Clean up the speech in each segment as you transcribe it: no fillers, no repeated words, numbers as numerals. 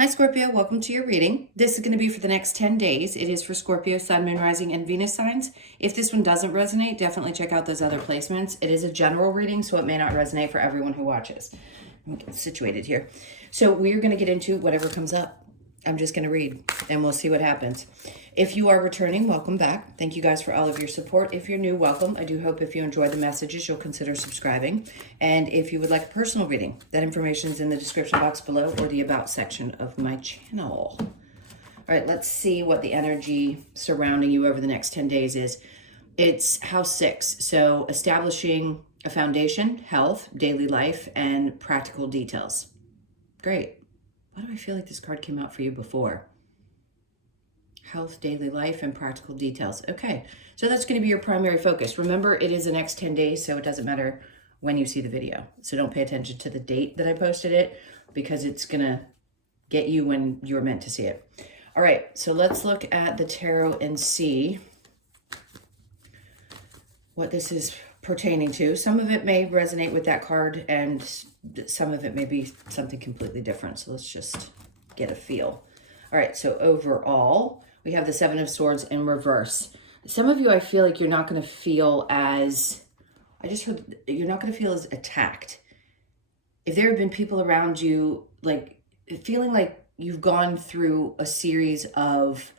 Hi Scorpio, welcome to your reading. This is going to be for the next 10 days. It is for Scorpio, Sun, Moon, Rising, and Venus signs. If this one doesn't resonate, definitely check out those other placements. It is a general reading, so it may not resonate for everyone who watches. Let me get situated here. So we're going to get into whatever comes up. I'm just going to read, and we'll see what happens. If you are returning, welcome back. Thank you guys for all of your support. If you're new, welcome. I do hope if you enjoy the messages, you'll consider subscribing. And if you would like a personal reading, that information is in the description box below or the About section of my channel. All right, let's see what the energy surrounding you over the next 10 days is. It's house 6, so establishing a foundation, health, daily life, and practical details. Great. Why do I feel like this card came out for you before? Health, daily life, and practical details. Okay, so that's going to be your primary focus. Remember, it is the next 10 days, so it doesn't matter when you see the video. So don't pay attention to the date that I posted it, because it's going to get you when you're meant to see it. All right, so let's look at the tarot and see what this is pertaining to. Some of it may resonate with that card, and some of it may be something completely different. So let's just get a feel. All right, so overall, we have the Seven of Swords in reverse. Some of you, I feel like you're not going to feel as, you're not going to feel as attacked. If there have been people around you, like, feeling like you've gone through a series of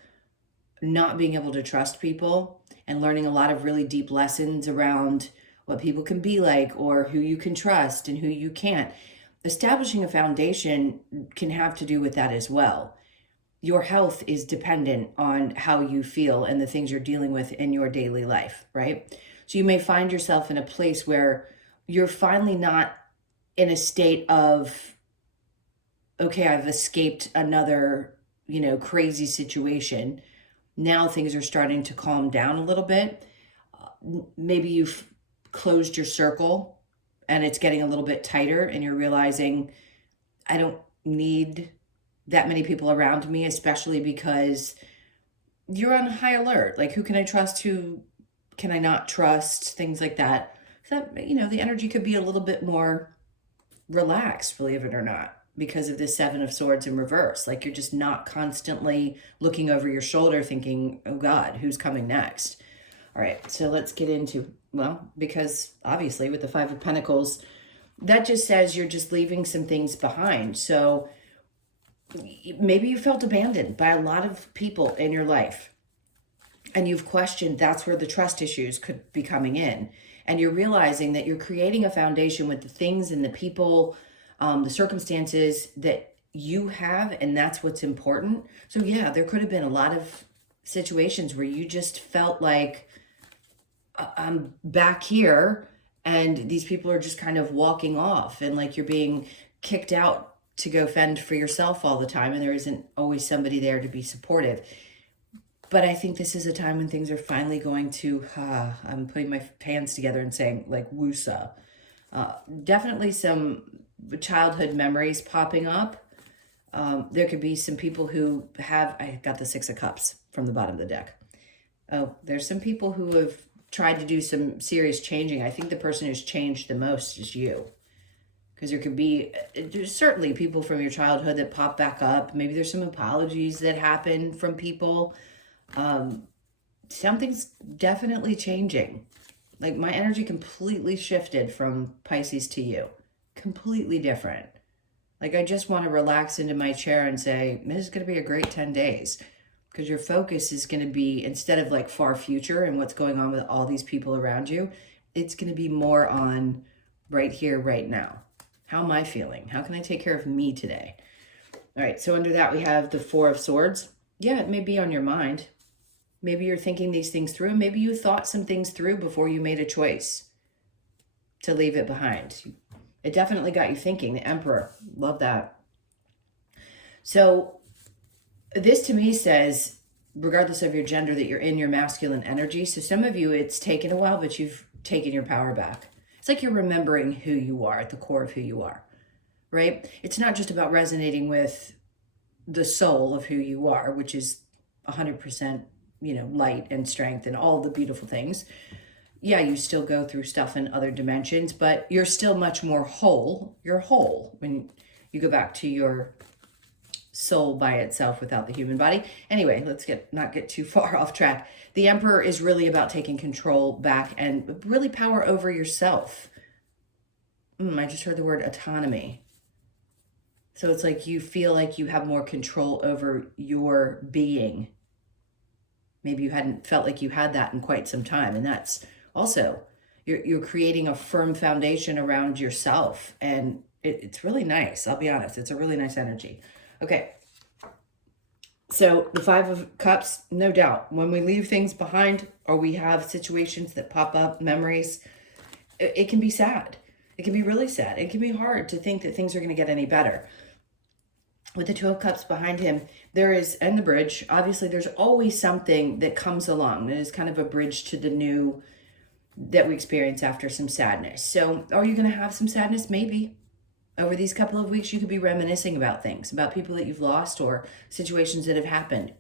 not being able to trust people and learning a lot of really deep lessons around what people can be like or who you can trust and who you can't. Establishing a foundation can have to do with that as well. Your health is dependent on how you feel and the things you're dealing with in your daily life, right? So you may find yourself in a place where you're finally not in a state of, okay, I've escaped another, crazy situation. Now things are starting to calm down a little bit. Maybe you've closed your circle and it's getting a little bit tighter and you're realizing, I don't need that many people around me, especially because you're on high alert. Like, who can I trust? Who can I not trust? Things like that. So that, the energy could be a little bit more relaxed, believe it or not, because of this Seven of Swords in reverse. Like, you're just not constantly looking over your shoulder thinking, oh God, who's coming next? All right, so let's get into, well, because obviously with the Five of Pentacles, that just says you're just leaving some things behind. So maybe you felt abandoned by a lot of people in your life and you've questioned, that's where the trust issues could be coming in. And you're realizing that you're creating a foundation with the things and the people, the circumstances that you have, and that's what's important. So yeah, there could have been a lot of situations where you just felt like, I'm back here and these people are just kind of walking off, and like you're being kicked out to go fend for yourself all the time, and there isn't always somebody there to be supportive. But I think this is a time when things are finally going to, I'm putting my hands together and saying, like, woosa. Definitely some childhood memories popping up. There could be some people who have, I got the Six of Cups from the bottom of the deck. Oh, there's some people who have tried to do some serious changing. I think the person who's changed the most is you. Because there could be, there's certainly people from your childhood that pop back up. Maybe there's some apologies that happen from people. Something's definitely changing. Like, my energy completely shifted from Pisces to you. Completely different. Like, I just want to relax into my chair and say, this is going to be a great 10 days. Because your focus is going to be, instead of like far future and what's going on with all these people around you, it's going to be more on right here, right now. How am I feeling? How can I take care of me today? All right, so under that we have the Four of Swords. Yeah, it may be on your mind. Maybe you're thinking these things through. Maybe you thought some things through before you made a choice to leave it behind. It definitely got you thinking. The Emperor, love that. So this to me says, regardless of your gender, that you're in your masculine energy. So some of you, it's taken a while, but you've taken your power back. It's like you're remembering who you are at the core of who you are, right? It's not just about resonating with the soul of who you are, which is 100%, light and strength and all the beautiful things. Yeah, you still go through stuff in other dimensions, but you're still much more whole. You're whole when you go back to your soul by itself without the human body. Anyway, let's not get too far off track. The Emperor is really about taking control back and really power over yourself. I just heard the word autonomy. So it's like you feel like you have more control over your being. Maybe you hadn't felt like you had that in quite some time. And that's also, you're creating a firm foundation around yourself. And it's really nice. I'll be honest. It's a really nice energy. Okay. So the Five of Cups, no doubt, when we leave things behind or we have situations that pop up, memories, it can be sad. It can be really sad. It can be hard to think that things are going to get any better. With the Two of Cups behind him, and the bridge, obviously there's always something that comes along that is kind of a bridge to the new that we experience after some sadness. So are you going to have some sadness? Maybe. Over these couple of weeks, you could be reminiscing about things, about people that you've lost or situations that have happened.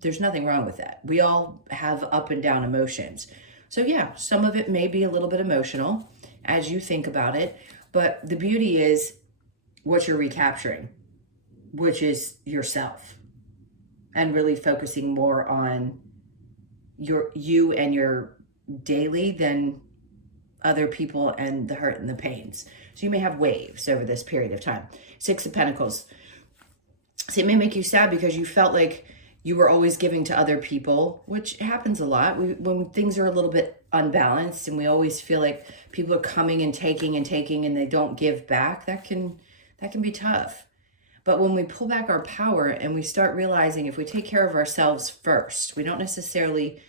There's nothing wrong with that. We all have up and down emotions. So yeah, some of it may be a little bit emotional as you think about it, but the beauty is what you're recapturing, which is yourself, and really focusing more on you and your daily than other people and the hurt and the pains. So you may have waves over this period of time. Six of Pentacles. So it may make you sad because you felt like you were always giving to other people, which happens a lot. When things are a little bit unbalanced and we always feel like people are coming and taking and they don't give back, that can be tough. But when we pull back our power and we start realizing if we take care of ourselves first, we don't necessarily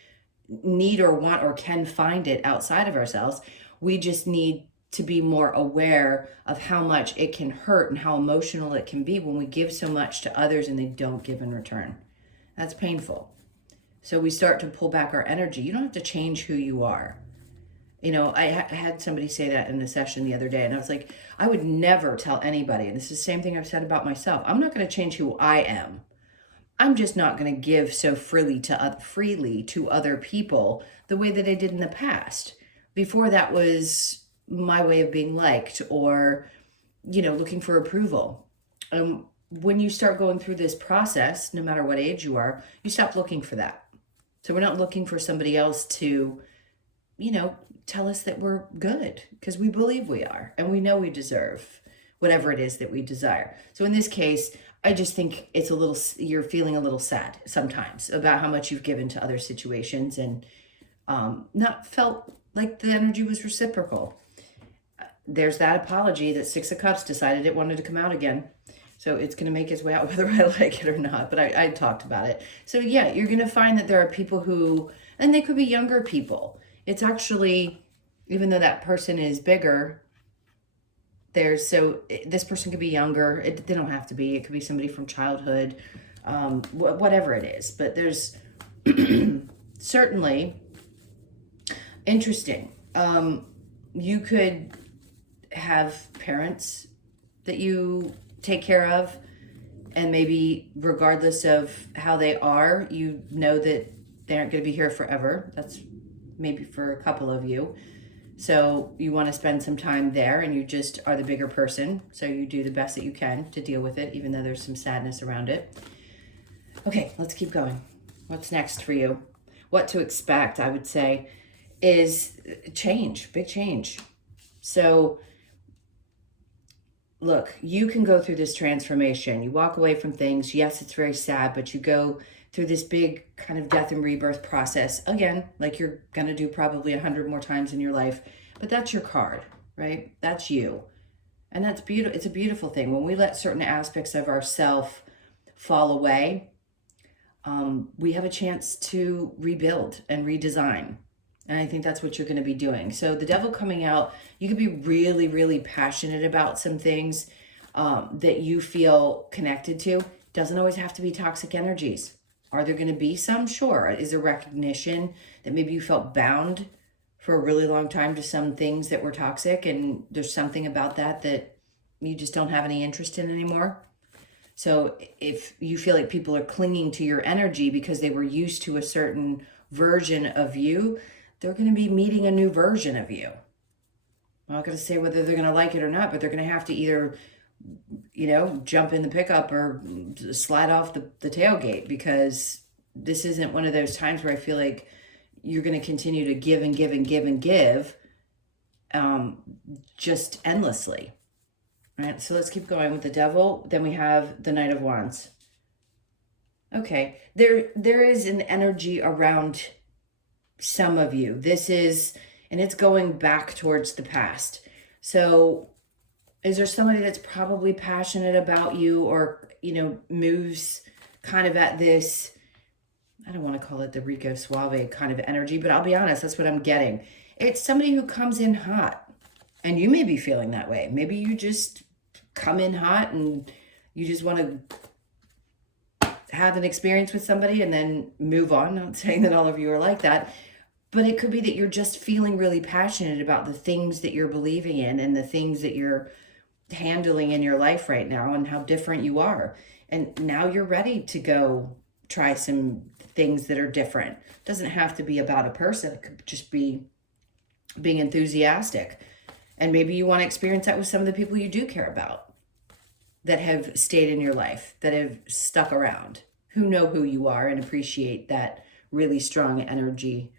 need or want or can find it outside of ourselves. We just need to be more aware of how much it can hurt and how emotional it can be when we give so much to others and they don't give in return. That's painful. So we start to pull back our energy. You don't have to change who you are. You know, I had somebody say that in a session the other day, and I was like, I would never tell anybody, and this is the same thing I've said about myself, I'm not going to change who I am. I'm just not going to give so freely to other people the way that I did in the past. Before, that was my way of being liked or, looking for approval. When you start going through this process, no matter what age you are, you stop looking for that. So we're not looking for somebody else to, tell us that we're good, because we believe we are and we know we deserve whatever it is that we desire. So in this case, I just think you're feeling a little sad sometimes about how much you've given to other situations and not felt like the energy was reciprocal. There's that apology that Six of Cups decided it wanted to come out again. So it's going to make its way out whether I like it or not, but I talked about it. So yeah, you're going to find that there are people who, and they could be younger people. It's actually, even though that person is bigger, this person could be younger. They don't have to be. It could be somebody from childhood, whatever it is. But there's certainly interesting. You could have parents that you take care of, and maybe regardless of how they are, that they aren't going to be here forever. That's maybe for a couple of you. So you want to spend some time there, and you just are the bigger person. So you do the best that you can to deal with it, even though there's some sadness around it. Okay, let's keep going. What's next for you? What to expect, I would say, is change, big change. So look, you can go through this transformation. You walk away from things. Yes, it's very sad, but you go through this big kind of death and rebirth process again, like you're going to do probably 100 more times in your life. But that's your card, right? That's you. And that's beautiful. It's a beautiful thing. When we let certain aspects of ourself fall away, we have a chance to rebuild and redesign. And I think that's what you're going to be doing. So the Devil coming out, you could be really, really passionate about some things that you feel connected to. Doesn't always have to be toxic energies. Are there going to be some? Sure. Is there recognition that maybe you felt bound for a really long time to some things that were toxic, and there's something about that you just don't have any interest in anymore? So if you feel like people are clinging to your energy because they were used to a certain version of you, they're going to be meeting a new version of you. I'm not going to say whether they're going to like it or not, but they're going to have to either you know, jump in the pickup or slide off the tailgate, because this isn't one of those times where I feel like you're going to continue to give and give and give and give just endlessly. Right? So let's keep going with the Devil. Then we have the Knight of Wands. Okay, there is an energy around some of you. This is, and it's going back towards the past. So is there somebody that's probably passionate about you, or, you know, moves kind of at this, I don't want to call it the Rico Suave kind of energy, but I'll be honest, that's what I'm getting. It's somebody who comes in hot, and you may be feeling that way. Maybe you just come in hot and you just want to have an experience with somebody and then move on. Not saying that all of you are like that, but it could be that you're just feeling really passionate about the things that you're believing in and the things that you're handling in your life right now and how different you are. And now you're ready to go try some things that are different. It doesn't have to be about a person. It could just be being enthusiastic. And maybe you want to experience that with some of the people you do care about that have stayed in your life, that have stuck around, who know who you are and appreciate that really strong energy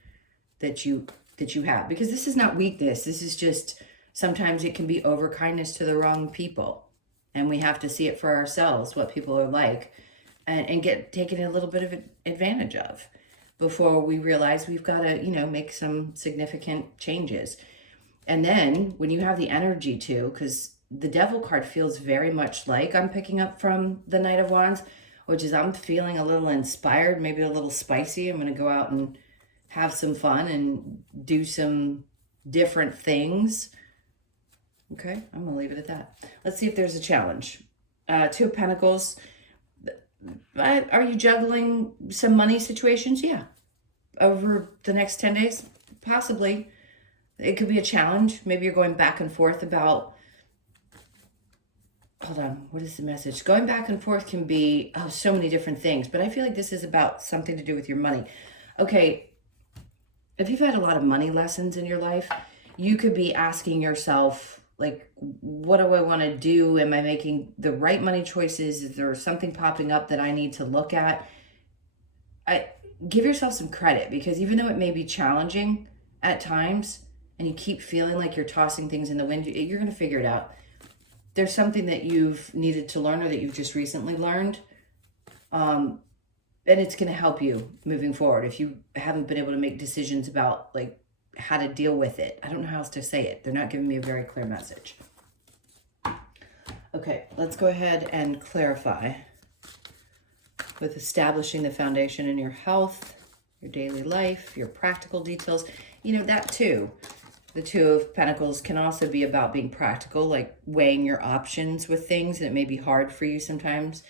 that you have. Because this is not weakness. This is just, sometimes it can be overkindness to the wrong people. And we have to see it for ourselves, what people are like, and get taken a little bit of advantage of before we realize we've got to, you know, make some significant changes. And then when you have the energy too, because the Devil card feels very much like I'm picking up from the Knight of Wands, which is I'm feeling a little inspired, maybe a little spicy. I'm going to go out and have some fun and do some different things. Okay, I'm going to leave it at that. Let's see if there's a challenge. Two of Pentacles. Are you juggling some money situations? Yeah. Over the next 10 days? Possibly. It could be a challenge. Maybe you're going back and forth about, hold on, what is the message? Going back and forth can be, oh, so many different things, but I feel like this is about something to do with your money. Okay, if you've had a lot of money lessons in your life, you could be asking yourself, like, what do I want to do? Am I making the right money choices? Is there something popping up that I need to look at? Give yourself some credit, because even though it may be challenging at times and you keep feeling like you're tossing things in the wind, you're going to figure it out. There's something that you've needed to learn or that you've just recently learned. And it's going to help you moving forward. If you haven't been able to make decisions about like how to deal with it. I don't know how else to say it. They're not giving me a very clear message. Okay, let's go ahead and clarify with establishing the foundation in your health, your daily life, your practical details. You know, that too. The Two of Pentacles can also be about being practical, like weighing your options with things. And it may be hard for you sometimes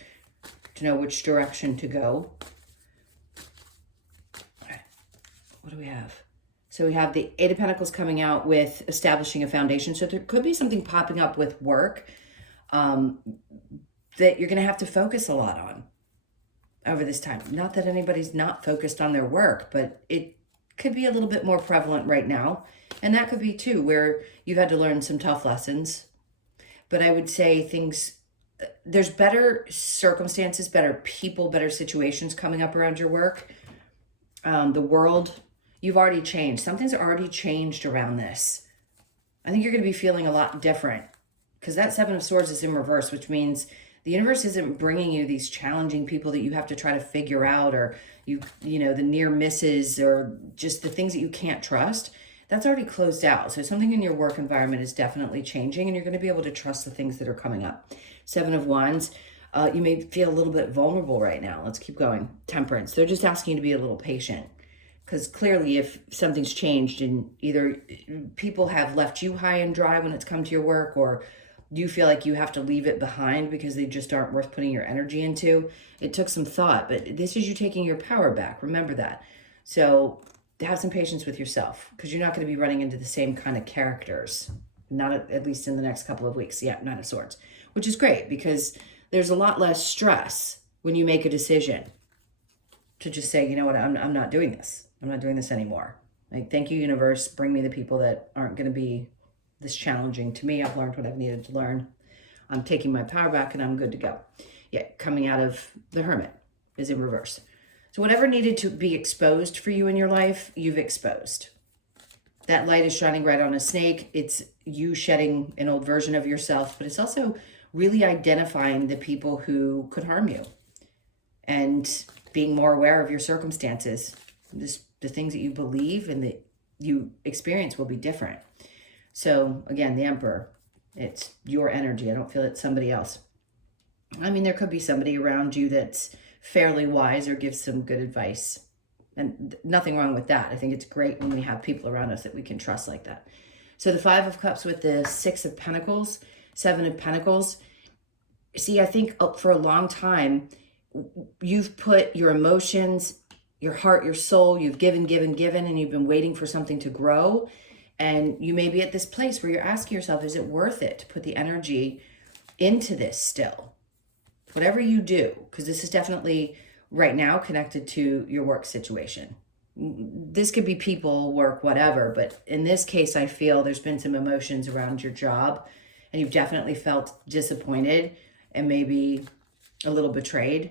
to know which direction to go. Okay. What do we have? So we have the Eight of Pentacles coming out with establishing a foundation. So there could be something popping up with work that you're going to have to focus a lot on over this time. Not that anybody's not focused on their work, but it could be a little bit more prevalent right now. And that could be too, where you've had to learn some tough lessons. But I would say there's better circumstances, better people, better situations coming up around your work. The world, you've already changed. Something's already changed around this. I think you're going to be feeling a lot different, because that Seven of Swords is in reverse, which means the universe isn't bringing you these challenging people that you have to try to figure out, or you know, the near misses, or just the things that you can't trust. That's already closed out. So something in your work environment is definitely changing, and you're going to be able to trust the things that are coming up. Seven of Wands, you may feel a little bit vulnerable right now. Let's keep going. Temperance, they're just asking you to be a little patient, because clearly if something's changed and either people have left you high and dry when it's come to your work, or you feel like you have to leave it behind because they just aren't worth putting your energy into. It took some thought, but this is you taking your power back. Remember that. So have some patience with yourself, because you're not going to be running into the same kind of characters, not at least in the next couple of weeks. Yeah, Nine of Swords, which is great, because there's a lot less stress when you make a decision to just say, you know what, I'm not doing this. I'm not doing this anymore. Like, thank you, universe. Bring me the people that aren't going to be this challenging to me. I've learned what I've needed to learn. I'm taking my power back and I'm good to go. Yeah, coming out of the Hermit is in reverse. So whatever needed to be exposed for you in your life, you've exposed. That light is shining right on a snake. It's you shedding an old version of yourself, but it's also really identifying the people who could harm you and being more aware of your circumstances. The things that you believe and that you experience will be different. So again, the Emperor, it's your energy. I don't feel it's somebody else. I mean, there could be somebody around you that's fairly wise or gives some good advice. And nothing wrong with that. I think it's great when we have people around us that we can trust like that. So the Five of Cups with the Six of Pentacles, Seven of Pentacles. See, I think for a long time, you've put your emotions, your heart, your soul, you've given, and you've been waiting for something to grow. And you may be at this place where you're asking yourself, is it worth it to put the energy into this still? Whatever you do, because this is definitely right now connected to your work situation. This could be people, work, whatever, but in this case, I feel there's been some emotions around your job and you've definitely felt disappointed and maybe a little betrayed.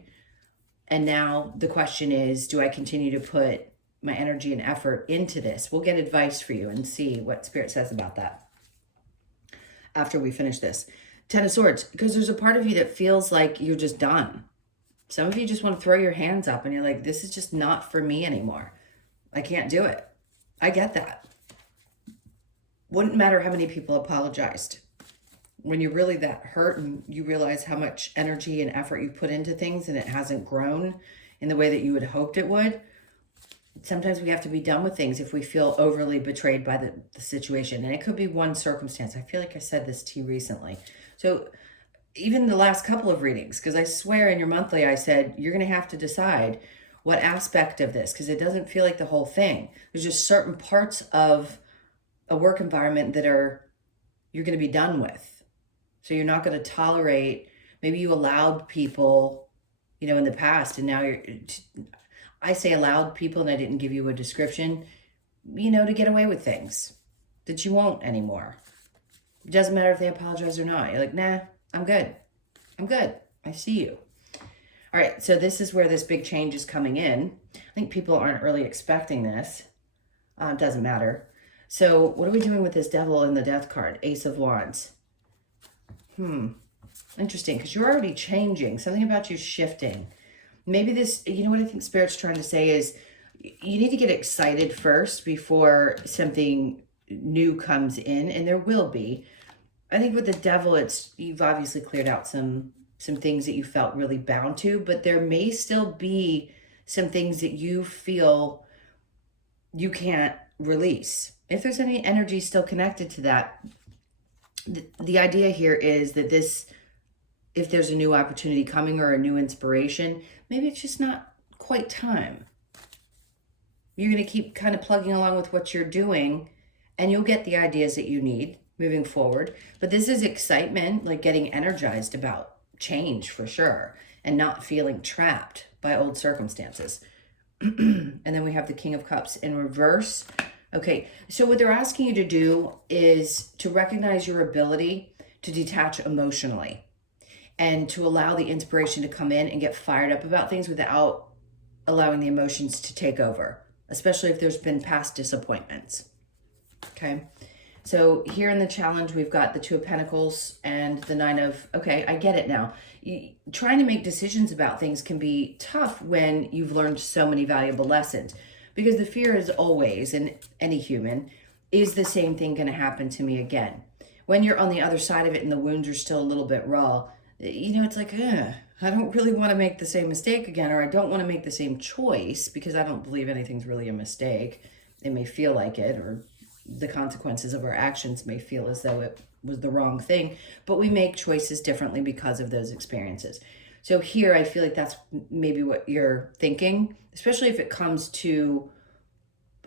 And now the question is, do I continue to put my energy and effort into this? We'll get advice for you and see what Spirit says about that after we finish this. Ten of Swords, because there's a part of you that feels like you're just done. Some of you just want to throw your hands up and you're like, this is just not for me anymore. I can't do it. I get that. Wouldn't matter how many people apologized. When you're really that hurt and you realize how much energy and effort you put into things and it hasn't grown in the way that you had hoped it would, sometimes we have to be done with things if we feel overly betrayed by the situation. And it could be one circumstance. I feel like I said this to you recently. So even the last couple of readings, because I swear in your monthly, I said, you're going to have to decide what aspect of this, because it doesn't feel like the whole thing. There's just certain parts of a work environment that you're going to be done with. So you're not going to tolerate, maybe you allowed people, in the past, and now I say allowed people, and I didn't give you a description, to get away with things that you won't anymore. It doesn't matter if they apologize or not. You're like, nah, I'm good. I'm good. I see you. All right, so this is where this big change is coming in. I think people aren't really expecting this. It doesn't matter. So what are we doing with this Devil and the Death card? Ace of Wands. Interesting, because you're already changing. Something about you shifting. Maybe this, what I think Spirit's trying to say is you need to get excited first before something new comes in, and there will be. I think with the Devil, you've obviously cleared out some things that you felt really bound to, but there may still be some things that you feel you can't release. If there's any energy still connected to that, the idea here is that if there's a new opportunity coming or a new inspiration, maybe it's just not quite time. You're going to keep kind of plugging along with what you're doing, and you'll get the ideas that you need moving forward. But this is excitement, like getting energized about change for sure, and not feeling trapped by old circumstances. And then we have the King of Cups in reverse. Okay, so what they're asking you to do is to recognize your ability to detach emotionally and to allow the inspiration to come in and get fired up about things without allowing the emotions to take over, especially if there's been past disappointments. Okay, so here in the challenge, we've got the Two of Pentacles and the Nine of, okay, I get it now. Trying to make decisions about things can be tough when you've learned so many valuable lessons, because the fear is always, in any human, is the same thing going to happen to me again? When you're on the other side of it and the wounds are still a little bit raw, it's like, I don't really want to make the same mistake again, or I don't want to make the same choice, because I don't believe anything's really a mistake. It may feel like it, or the consequences of our actions may feel as though it was the wrong thing, but we make choices differently because of those experiences. So here, I feel like that's maybe what you're thinking, especially if it comes to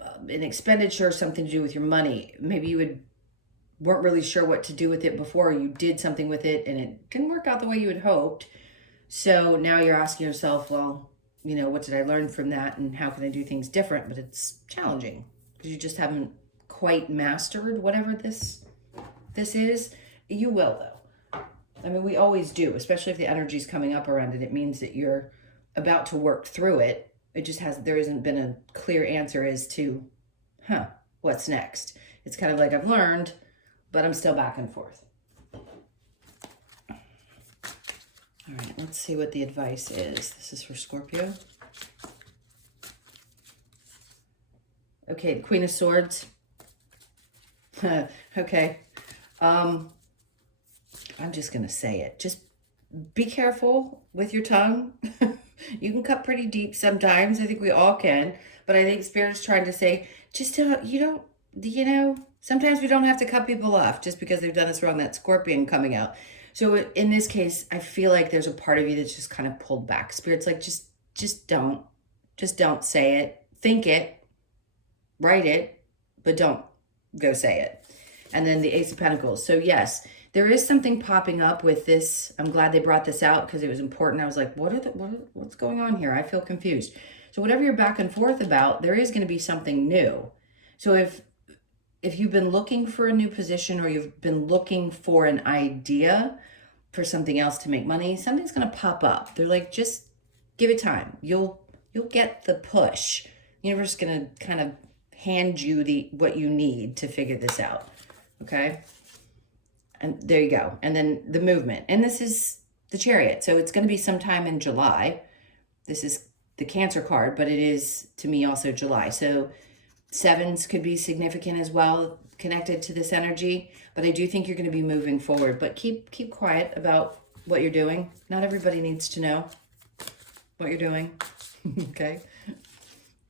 an expenditure, something to do with your money. Maybe you weren't really sure what to do with it before. You did something with it and it didn't work out the way you had hoped. So now you're asking yourself, well, what did I learn from that, and how can I do things different? But it's challenging because you just haven't quite mastered whatever this is. You will, though. I mean, we always do, especially if the energy's coming up around it. It means that you're about to work through it. It just there hasn't been a clear answer as to, what's next? It's kind of like I've learned, but I'm still back and forth. All right, let's see what the advice is. This is for Scorpio. Okay, the Queen of Swords. Okay. I'm just going to say it. Just be careful with your tongue. You can cut pretty deep sometimes. I think we all can. But I think Spirit is trying to say, just sometimes we don't have to cut people off just because they've done us wrong. That Scorpion coming out. So in this case, I feel like there's a part of you that's just kind of pulled back. Spirit's like, just don't say it. Think it, write it, but don't go say it. And then the Ace of Pentacles. So yes, there is something popping up with this. I'm glad they brought this out because it was important. I was like, what's going on here? I feel confused. So whatever you're back and forth about, there is going to be something new. So if you've been looking for a new position or you've been looking for an idea for something else to make money, something's going to pop up. They're like, just give it time. You'll get the push. The universe is going to kind of hand you what you need to figure this out. Okay? And there you go. And then the movement. And this is the Chariot. So it's going to be sometime in July. This is the Cancer card, but it is, to me, also July. So sevens could be significant as well, connected to this energy. But I do think you're going to be moving forward. But keep quiet about what you're doing. Not everybody needs to know what you're doing. Okay?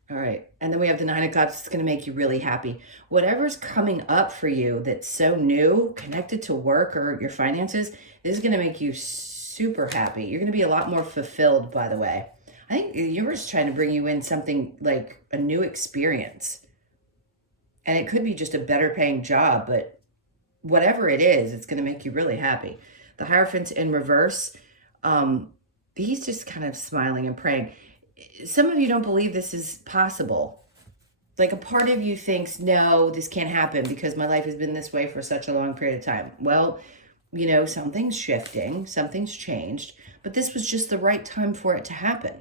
All right. And then we have the Nine of Cups. It's going to make you really happy. Whatever's coming up for you that's so new, connected to work or your finances, this is going to make you super happy. You're going to be a lot more fulfilled, by the way. I think the universe is trying to bring you in something like a new experience. And it could be just a better paying job, but whatever it is, it's going to make you really happy. The Hierophant in reverse, he's just kind of smiling and praying. Some of you don't believe this is possible. Like a part of you thinks, no, this can't happen because my life has been this way for such a long period of time. Well, something's shifting, something's changed, but this was just the right time for it to happen.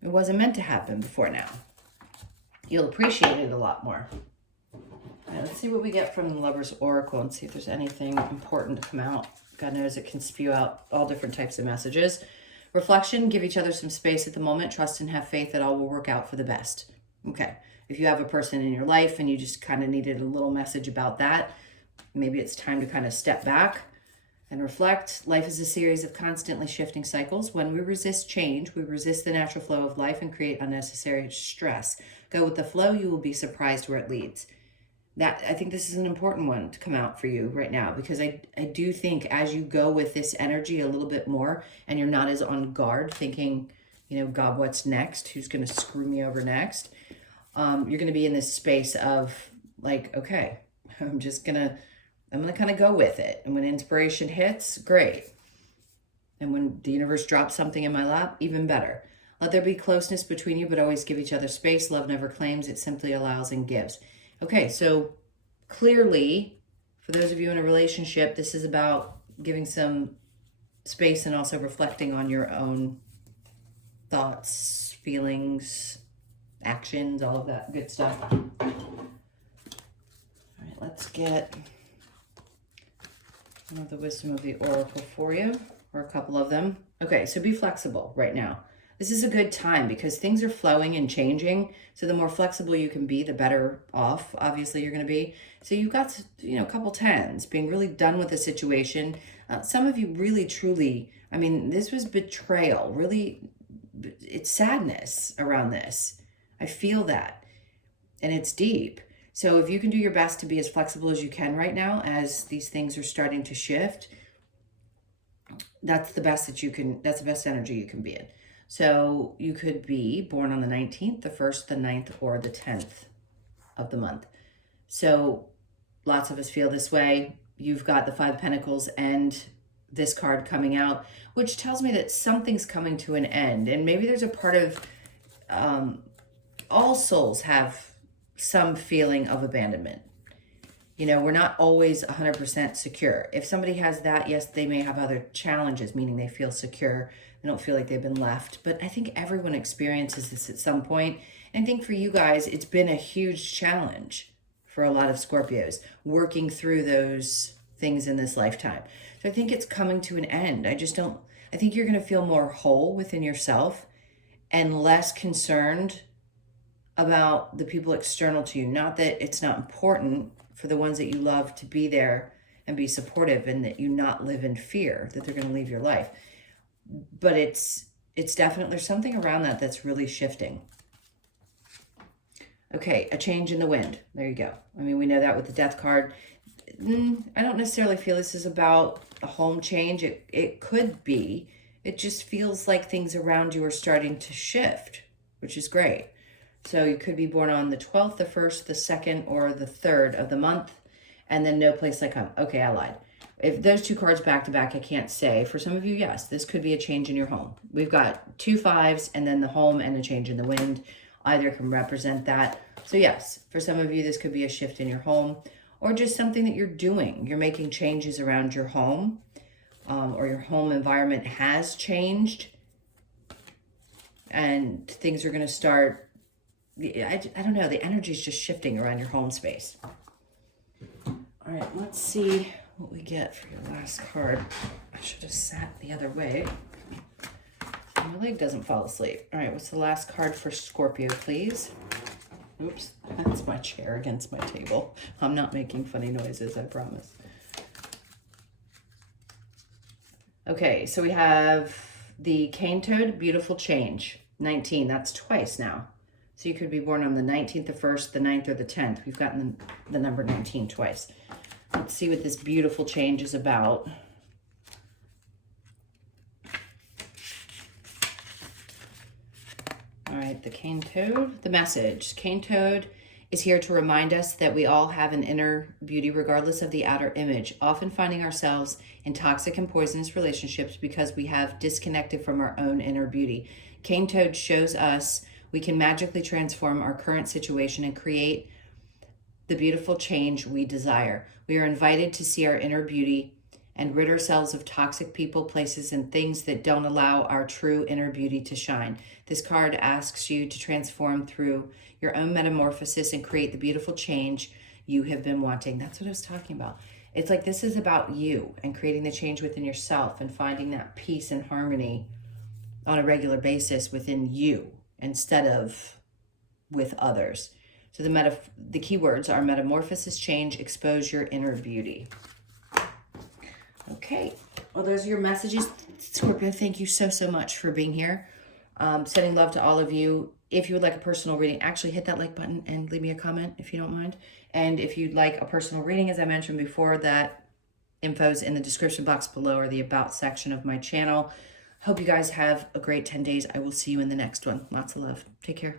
It wasn't meant to happen before now. You'll appreciate it a lot more. All right, let's see what we get from the Lover's Oracle and see if there's anything important to come out. God knows it can spew out all different types of messages. Reflection, give each other some space at the moment. Trust and have faith that all will work out for the best. Okay. If you have a person in your life and you just kind of needed a little message about that, maybe it's time to kind of step back and reflect. Life is a series of constantly shifting cycles. When we resist change, we resist the natural flow of life and create unnecessary stress. Go with the flow, you will be surprised where it leads. I think this is an important one to come out for you right now, because I do think as you go with this energy a little bit more and you're not as on guard thinking, God, what's next? Who's going to screw me over next? You're going to be in this space of like, okay, I'm going to kind of go with it. And when inspiration hits, great. And when the universe drops something in my lap, even better. Let there be closeness between you, but always give each other space. Love never claims, it simply allows and gives. Okay, so clearly, for those of you in a relationship, this is about giving some space and also reflecting on your own thoughts, feelings, actions, all of that good stuff. All right, let's get one of the wisdom of the Oracle for you, or a couple of them. Okay, so be flexible right now. This is a good time because things are flowing and changing. So the more flexible you can be, the better off, obviously, you're going to be. So you've got, a couple tens, being really done with the situation. Some of you really, truly, this was betrayal. Really, it's sadness around this. I feel that. And it's deep. So if you can do your best to be as flexible as you can right now as these things are starting to shift, that's the best that's the best energy you can be in. So you could be born on the 19th, the 1st, the 9th, or the 10th of the month. So lots of us feel this way. You've got the Five of Pentacles and this card coming out, which tells me that something's coming to an end. And maybe there's a part of all souls have some feeling of abandonment. You know, we're not always 100% secure. If somebody has that, yes, they may have other challenges, meaning they feel secure. They don't feel like they've been left. But I think everyone experiences this at some point. And I think for you guys, it's been a huge challenge for a lot of Scorpios, working through those things in this lifetime. So I think it's coming to an end. I think you're going to feel more whole within yourself and less concerned about the people external to you. Not that it's not important for the ones that you love to be there and be supportive, and that you not live in fear that they're going to leave your life. But it's definitely, there's something around that that's really shifting. Okay, a change in the wind. There you go. I mean, we know that with the death card. I don't necessarily feel this is about a home change. It could be. It just feels like things around you are starting to shift, which is great. So you could be born on the 12th, the 1st, the 2nd, or the 3rd of the month, and then no place like home. Okay, I lied. If those two cards back to back, I can't say. For some of you, yes, this could be a change in your home. We've got 2 5s and then the home and a change in the wind. Either can represent that. So yes, for some of you, this could be a shift in your home, or just something that you're doing. You're making changes around your home, or your home environment has changed, and things are going to start. I don't know, the energy is just shifting around your home space. All right, let's see what we get for your last card. I should have sat the other way. My leg doesn't fall asleep. All right, what's the last card for Scorpio, please? Oops, that's my chair against my table. I'm not making funny noises, I promise. Okay, so we have the cane toad, beautiful change. 19, that's twice now. So you could be born on the 19th, the 1st, the 9th, or the 10th. We've gotten the number 19 twice. Let's see what this beautiful change is about. All right, the cane toad, the message. Cane toad is here to remind us that we all have an inner beauty regardless of the outer image, often finding ourselves in toxic and poisonous relationships because we have disconnected from our own inner beauty. Cane toad shows us we can magically transform our current situation and create the beautiful change we desire. We are invited to see our inner beauty and rid ourselves of toxic people, places, and things that don't allow our true inner beauty to shine. This card asks you to transform through your own metamorphosis and create the beautiful change you have been wanting. That's what I was talking about. It's like this is about you and creating the change within yourself and finding that peace and harmony on a regular basis within you instead of with others. So the keywords are metamorphosis, change, expose your inner beauty. Okay, well, those are your messages. Scorpio, thank you so, so much for being here. Sending love to all of you. If you would like a personal reading, actually hit that like button and leave me a comment if you don't mind. And if you'd like a personal reading, as I mentioned before, that info's in the description box below or the about section of my channel. Hope you guys have a great 10 days. I will see you in the next one. Lots of love. Take care.